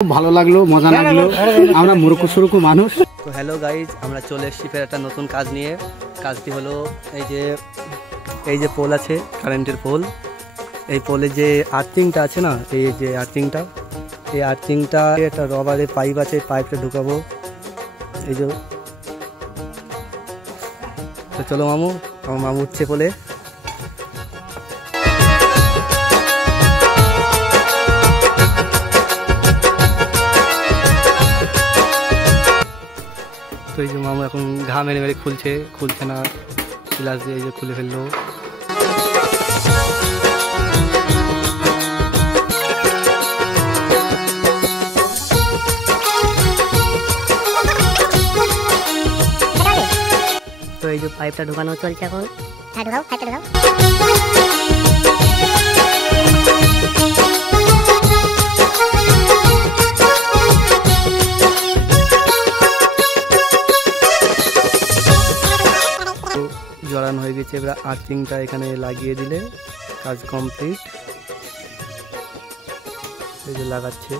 ভালো লাগলো, মজা লাগলো। আমরা মূর্খ সুরুকু মানুষ। তো হ্যালো গাইজ, আমরা চলে এসেছি ফের একটা নতুন কাজ নিয়ে। কাজটি হলো এই যে পোল আছে, কারেন্টের পোল। এই পোলে যে আর্থিংটা আছে না, এই যে আর্থিংটা, এই আর্থিংটা একটা রবারের পাইপ আছে, পাইপটা ঢুকাবো। এই যে তো চলো মামু, আমার মামু উঠছে পোলে। তো এই যে মামু এখন ঘা মেরে মেরে খুলছে না, গ্লাস দিয়ে এই যে খুলে ফেললো। তো এই যে পাইপটা ঢোকানো চলছে এখন। হ্যাঁ ঢোকাও, পাইপটা ঢোকাও। জড়ানো হয়ে গেছে, এবার আর্থিংটা এখানে লাগিয়ে দিলে কাজ কমপ্লিট। এই যে লাগাচ্ছে।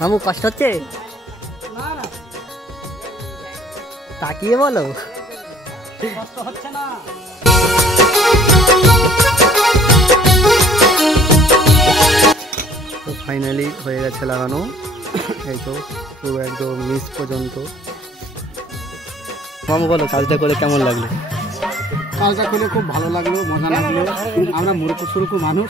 মামু কষ্ট হচ্ছে? তাকিয়ে বলো। কষ্ট হচ্ছে না। তো ফাইনালি হয়ে গেছে লাগানো। এই তো পুরো একদম নিচ পর্যন্ত। মামু বলো, কাজটা করে কেমন লাগলো? কাজটা করে খুব ভালো লাগলো, মজা লাগলো। আমরা মূর্খ সুরুকু মানুষ।